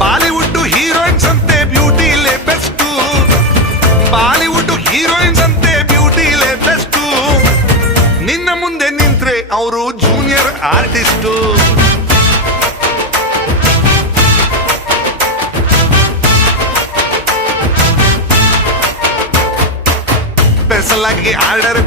Bollywood heroines ಅಂತೆ ಬ್ಯೂಟಿಲೇ best, Bollywood heroines ಅಂತೆ ಬ್ಯೂಟಿಲೇ best. ನಿನ್ನ ಮುಂದೆ ನಿಂತ್ರೆ ಅವರು ಜೂನಿಯರ್ ಆರ್ಟಿಸ್ಟು. ಸ್ಪೆಷಲ್ ಆಗಿ ಆರ್ಡರ್